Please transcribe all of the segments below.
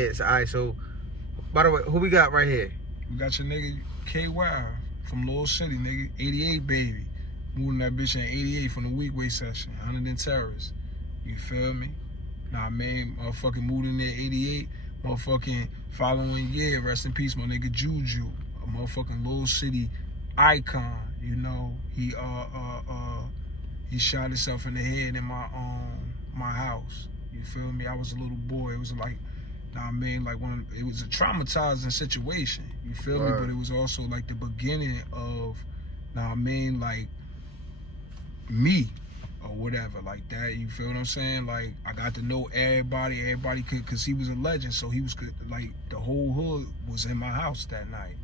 Yeah, so, all right, so, by the way, who we got right here? We got your nigga KY from Little City, nigga. 88, baby. Moving that bitch in 88 from the weekway session. 100 and terrorists. You feel me? Nah, man, motherfucking moved in there 88. Motherfucking following year, rest in peace, my nigga Juju. A motherfucking Little City icon, you know. He shot himself in the head in my house. You feel me? I was a little boy. It was like, nah, I mean, like it was a traumatizing situation. You feel me? But it was also like the beginning of, nah, I mean, like me or whatever, like that. You feel what I'm saying? Like I got to know everybody. Everybody could, cause he was a legend. So he was like the whole hood was in my house that night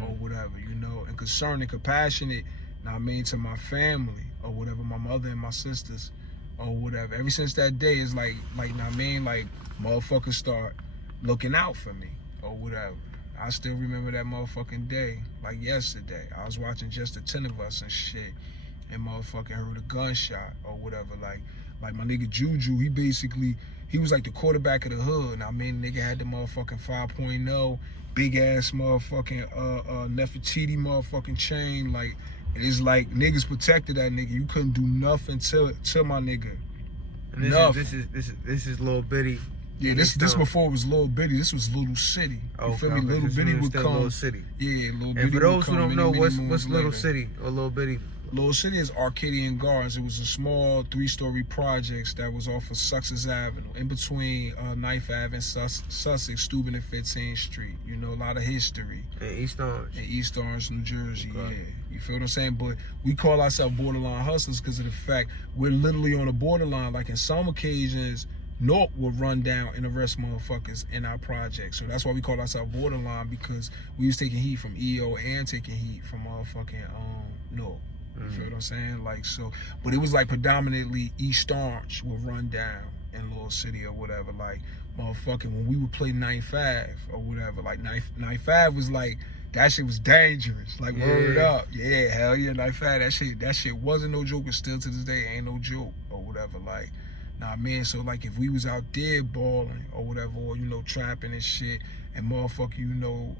or whatever, you know. And concerned and compassionate, nah, I mean, to my family or whatever, my mother and my sisters or whatever. Ever since that day, it's like, nah, I mean, like motherfuckers start looking out for me or whatever. I still remember that motherfucking day, like yesterday. I was watching Just the 10 of Us and shit, and motherfucking heard a gunshot or whatever. Like my nigga Juju, he was like the quarterback of the hood. And I mean, nigga had the motherfucking 5.0, big ass motherfucking Nefertiti motherfucking chain. Like, it's like niggas protected that nigga. You couldn't do nothing till my nigga. And this is Lil Bitty. Yeah, this before it was Lil Bitty. This was Little City. You feel me? Little Bitty would come. Little City. Yeah, Little Bitty. And for those who don't know, what's Little Little City or Little Bitty? Little City is Arcadian Gardens. It was a small 3-story projects that was off of Sussex Avenue, in between 9th Ave and Sussex, Steuben and 15th Street. You know, a lot of history. In East Orange. In East Orange, New Jersey, okay. Yeah. You feel what I'm saying? But we call ourselves borderline hustlers because of the fact we're literally on the borderline. Like in some occasions, North will run down and arrest motherfuckers in our project. So that's why we call ourselves borderline, because we was taking heat from EO and taking heat from motherfucking North. You feel what I'm saying? Like, so, but it was like predominantly East Orange would run down in Little City or whatever. Like, motherfucking, when we would play 9th Ave or whatever, like 9th Ave was like, that shit was dangerous. Like, word up. Yeah, hell yeah, 9th Ave, that shit wasn't no joke, and still to this day ain't no joke or whatever. Like, nah, man, so like if we was out there balling or whatever, or, you know, trapping and shit, and motherfucker, you know,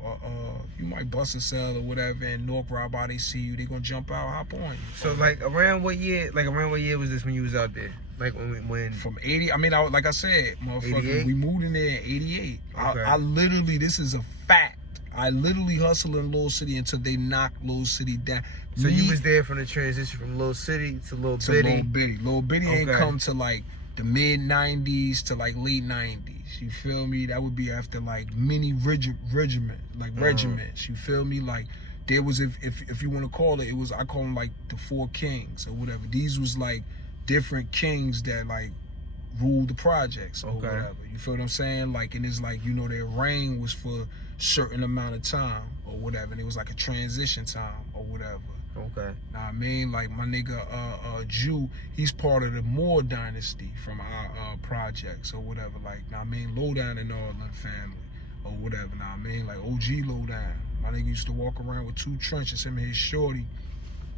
you might bust a cell or whatever, and North Rob out, they see you, they gonna jump out, hop on you. So like around what year was this when you was out there? Like when from 80, I mean, like I said, motherfucker, 88? We moved in there in 88. Okay. I literally, this is a fact. I literally hustled in Little City until they knocked Little City down. So you was there from the transition from Little City to Little Bitty? Little Bitty ain't come to like the mid-90s to like late 90s. You feel me? That would be after like mini regiments. You feel me? Like there was, if you want to call it, I call them like the 4 kings or whatever. These was like different kings that like ruled the projects or whatever. You feel what I'm saying? Like, and it's like, you know, their reign was for a certain amount of time or whatever, and it was like a transition time or whatever. Okay. Now I mean, like my nigga Jew, he's part of the Moore dynasty from our projects or whatever. Like, now I mean, Lowdown and all them family or whatever. Now I mean, like OG Lowdown. My nigga used to walk around with 2 trenches, him and his shorty,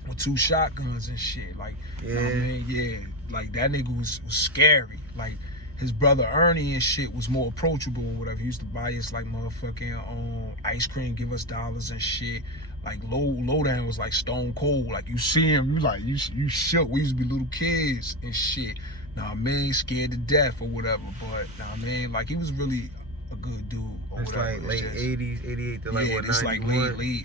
with 2 shotguns and shit. Like, yeah, know what I mean, yeah, like that nigga was scary. Like his brother Ernie and shit was more approachable or whatever. He used to buy us like motherfucking ice cream, give us dollars and shit. Like Lowdown was like stone cold. Like you see him, you shook. We used to be little kids and shit. Nah, I mean, scared to death or whatever. But nah, I mean, like he was really a good dude or it's whatever. Like late 80s, 88 to like yeah, what, it's like 91, late.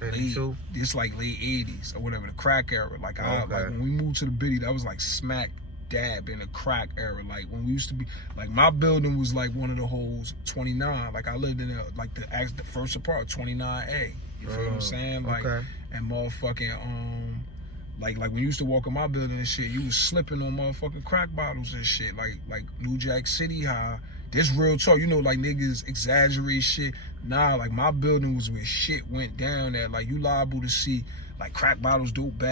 It's like late 80s or whatever, the crack era. Like like when we moved to the Bity, that was like smack dab in the crack era. Like when we used to be, like my building was like one of the holes 29. Like I lived in like the first apartment 29A. You feel what I'm saying? Like, and motherfucking like when you used to walk in my building and shit, you was slipping on motherfucking crack bottles and shit. Like New Jack City high. This real talk, you know, like niggas exaggerate shit. Nah, like my building was where shit went down at. Like you liable to see like crack bottles, dope bags.